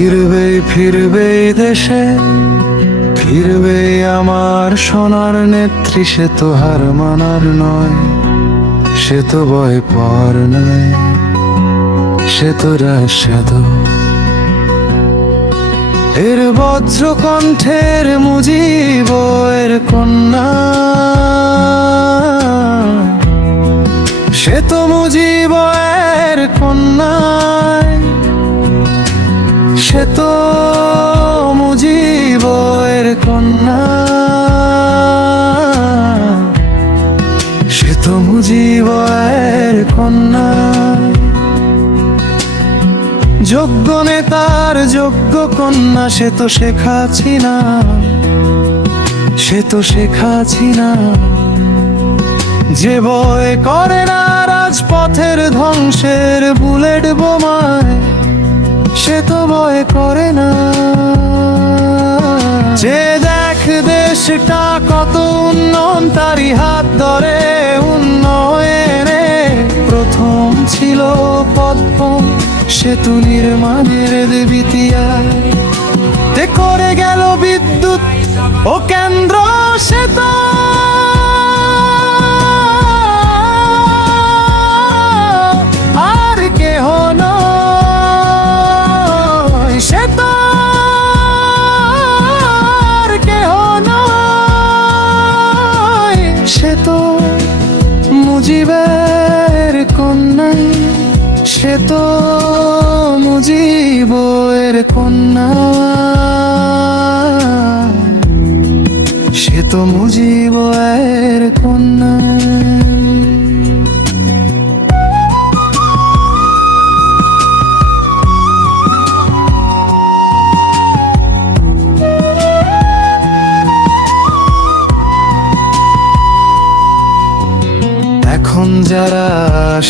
ফিরবে ফিরবে দেশে, ফিরবে আমার সোনার নেত্রী। সে তো হার মানার নয়, সে তো ভয় পাওয়ার নয়, সে তো রাশেদ। এর বজ্র কণ্ঠের মুজিব এর কন্যা, সে তো মুজিব এর কন্যা, সে তো মুজিব এর কন্যা, সে তো মুজিব এর কন্যা। যোগ্য নেতার যোগ্য কন্যা, সে তো শেখ হাসিনা, সে তো শেখ হাসিনা। যে ভয় করে না রাজপথের ধ্বংসের বুলেট বোমায়, সে তো ভয় করে না। যে দেখ দেশটা কত উন্নয়ন, তারই হাত ধরে উন্নয়নে প্রথম ছিল পদ্ম সেতু নির্মাণের দেবিতিয়ায়। তে করে গেল বিদ্যুৎ ও কেন্দ্র, সে তো আর কেহ নয়, সে তো আর কেহ নয়, সে তো মুজিবের কন্যা, সে তো মুজিবের কন্যা, সে তো মুজিবের কন্যা। এখন যারা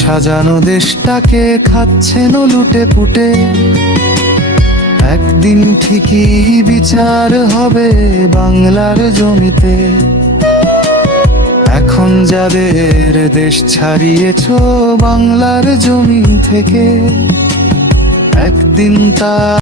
সাজানো দেশটাকে খাচ্ছেন লুটে পুটে, একদিন ঠিকই বিচার হবে বাংলার জমিতে। এখন যাদের দেশ ছাড়িয়েছ বাংলার জমি থেকে, একদিন তা